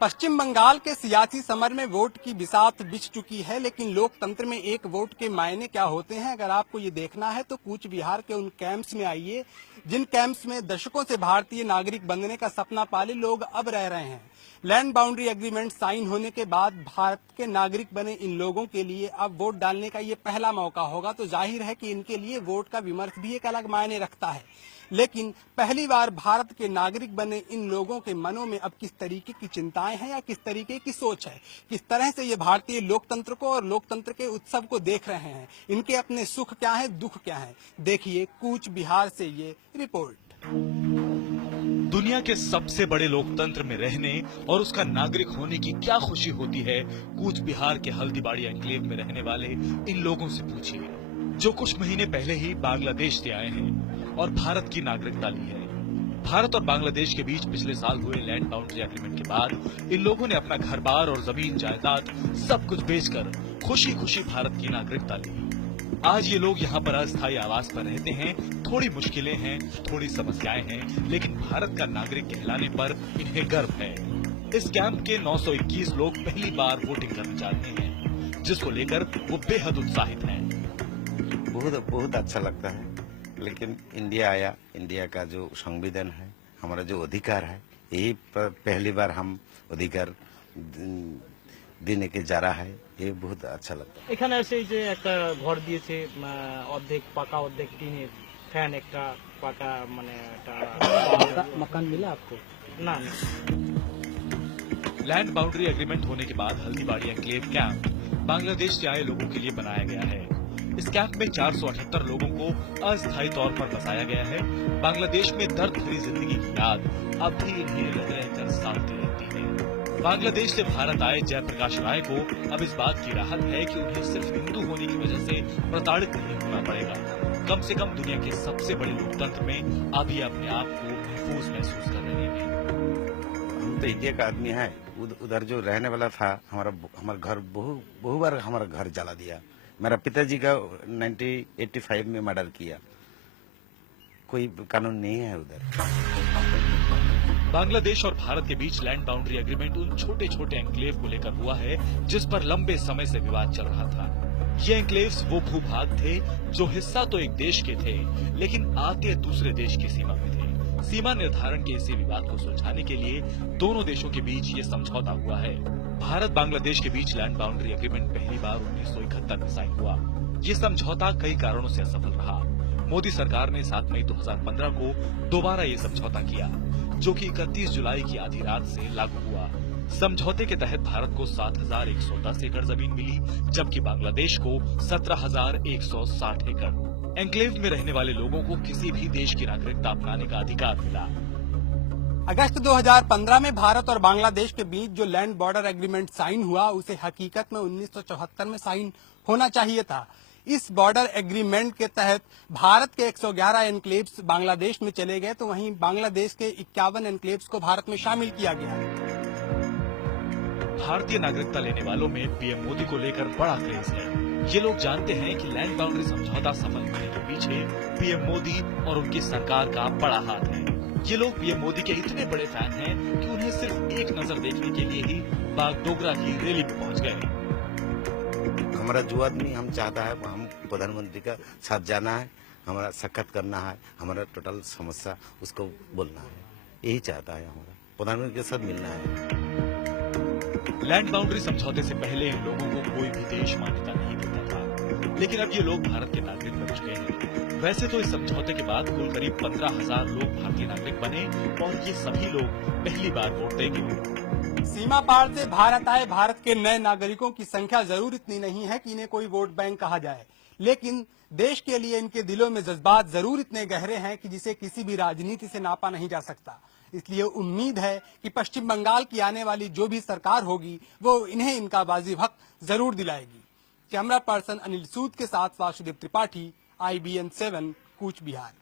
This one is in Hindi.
पश्चिम बंगाल के सियासी समर में वोट की बिसात बिछ चुकी है, लेकिन लोकतंत्र में एक वोट के मायने क्या होते हैं अगर आपको ये देखना है तो कूच बिहार के उन कैंप्स में आइए जिन कैंप्स में दशकों से भारतीय नागरिक बनने का सपना पाले लोग अब रह रहे हैं। लैंड बाउंड्री एग्रीमेंट साइन होने के बाद भारत के नागरिक बने इन लोगों के लिए अब वोट डालने का ये पहला मौका होगा, तो जाहिर है कि इनके लिए वोट का विमर्श भी एक अलग मायने रखता है। लेकिन पहली बार भारत के नागरिक बने इन लोगों के मनों में अब किस तरीके की चिंताएं हैं या किस तरीके की सोच है, किस तरह से ये भारतीय लोकतंत्र को और लोकतंत्र के उत्सव को देख रहे हैं, इनके अपने सुख क्या है, दुख क्या है, देखिए कूच बिहार से ये रिपोर्ट। दुनिया के सबसे बड़े लोकतंत्र में रहने और उसका नागरिक होने की क्या खुशी होती है, कूच बिहार के हल्दीबाड़ी एन्क्लेव में रहने वाले इन लोगों से पूछिए, जो कुछ महीने पहले ही बांग्लादेश से आए हैं और भारत की नागरिकता ली है। भारत और बांग्लादेश के बीच पिछले साल हुए लैंड बाउंड्री एग्रीमेंट के बाद इन लोगों ने अपना घर बार और जमीन जायदाद सब कुछ बेचकर खुशी खुशी भारत की नागरिकता ली। आज ये लोग यहाँ पर अस्थायी आवास पर रहते हैं। थोड़ी मुश्किलें हैं, थोड़ी समस्याएं हैं, लेकिन भारत का नागरिक कहलाने पर इन्हें गर्व है। इस कैंप के 921 लोग पहली बार वोटिंग करने जा रहे हैं, जिसको लेकर वो बेहद उत्साहित हैं। बहुत अच्छा लगता है, लेकिन इंडिया आया, इंडिया का जो संविधान है, हमारा जो अधिकार है, यही पहली बार हम अधिकार देने के जा रहा है, ये बहुत अच्छा लगता है। এখানে এসে যে একটা ঘর দিয়েছে, অর্ধেক পাকা অর্ধেক টিনের, ফ্যান একটা পাকা, মানে একটা मकान मिला आपको? ना। लैंड बाउंड्री एग्रीमेंट होने के बाद हल्दीबाड़ी एन्क्लेव कैंप बांग्लादेश से आए लोगों के लिए बनाया गया है। इस कैंप में 478 लोगों को अस्थायी तौर पर बसाया गया है। बांग्लादेश में दर्द भरी जिंदगी की याद अब भी इन्हें रह रहकर सालती रहती है। बांग्लादेश से भारत आए जयप्रकाश राय को अब इस बात की राहत है कि उन्हें सिर्फ हिंदू होने की वजह से प्रताड़ित नहीं होना पड़ेगा। कम से कम दुनिया के सबसे बड़े लोकतंत्र में अब ये अपने आप को महफूज महसूस कर रहे हैं। हम तो इंडिया का आदमी है, उधर जो रहने वाला था, हमारा घर बहु बार हमारा घर जला दिया। मेरा पिताजी का 1985 में मर्डर किया। कोई कानून नहीं है उधर। बांग्लादेश और भारत के बीच लैंड बाउंड्री एग्रीमेंट उन छोटे छोटे एन्क्लेव को लेकर हुआ है जिस पर लंबे समय से विवाद चल रहा था। ये एन्क्लेव्स वो भूभाग थे जो हिस्सा तो एक देश के थे, लेकिन आते दूसरे देश की सीमा में थे। सीमा निर्धारण के इसी विवाद को सुलझाने के लिए दोनों देशों के बीच ये समझौता हुआ है। भारत बांग्लादेश के बीच लैंड बाउंड्री एग्रीमेंट पहली बार 1971 में साइन हुआ। ये समझौता कई कारणों से असफल रहा। मोदी सरकार ने 7 मई 2015 को दोबारा ये समझौता किया, जो कि 31 जुलाई की आधी रात से लागू हुआ। समझौते के तहत भारत को 7,110 एकड़ जमीन मिली, जबकि बांग्लादेश को 17,160 एकड़। एन्क्लेव में रहने वाले लोगों को किसी भी देश की नागरिकता अपनाने का अधिकार मिला। अगस्त 2015 में भारत और बांग्लादेश के बीच जो लैंड बॉर्डर एग्रीमेंट साइन हुआ, उसे हकीकत में 1974 में साइन होना चाहिए था। इस बॉर्डर एग्रीमेंट के तहत भारत के 111 एन्क्लेव्स बांग्लादेश में चले गए, तो वहीं बांग्लादेश के 51 एन्क्लेव्स को भारत में शामिल किया गया। भारतीय नागरिकता लेने वालों में पीएम मोदी को लेकर बड़ा क्रेज है। ये लोग जानते हैं कि लैंड बाउंड्री समझौता सफल होने के पीछे पीएम मोदी और उनकी सरकार का बड़ा हाथ है। ये लोग पीएम मोदी के इतने बड़े फैन हैं कि उन्हें सिर्फ एक नजर देखने के लिए ही बागडोगरा की रैली में पहुंच गए। हमारा जो आदमी हम चाहता है, हम प्रधानमंत्री का साथ जाना है, हमारा साक्षात करना है, हमारा टोटल समस्या उसको बोलना है, यही चाहता है। हमारा प्रधानमंत्री के साथ मिलना है। लैंड बाउंड्री समझौते से पहले इन लोगों को कोई भी देश मान्यता नहीं देता था, लेकिन अब ये लोग भारत के नागरिक बन चुके हैं। वैसे तो इस समझौते के बाद कुल करीब 15,000 लोग भारतीय नागरिक बने और ये सभी लोग पहली बार वोट देंगे। सीमा पार से भारत आए भारत के नए नागरिकों की संख्या जरूर इतनी नहीं है कि इन्हें कोई वोट बैंक कहा जाए, लेकिन देश के लिए इनके दिलों में जज्बात जरूर इतने गहरे हैं कि जिसे किसी भी राजनीति से नापा नहीं जा सकता। इसलिए उम्मीद है कि पश्चिम बंगाल की आने वाली जो भी सरकार होगी वो इन्हें इनका वाजिब हक जरूर दिलाएगी। कैमरा पर्सन अनिल सूद के साथ वासुदेव त्रिपाठी, IBN 7, कूच बिहार।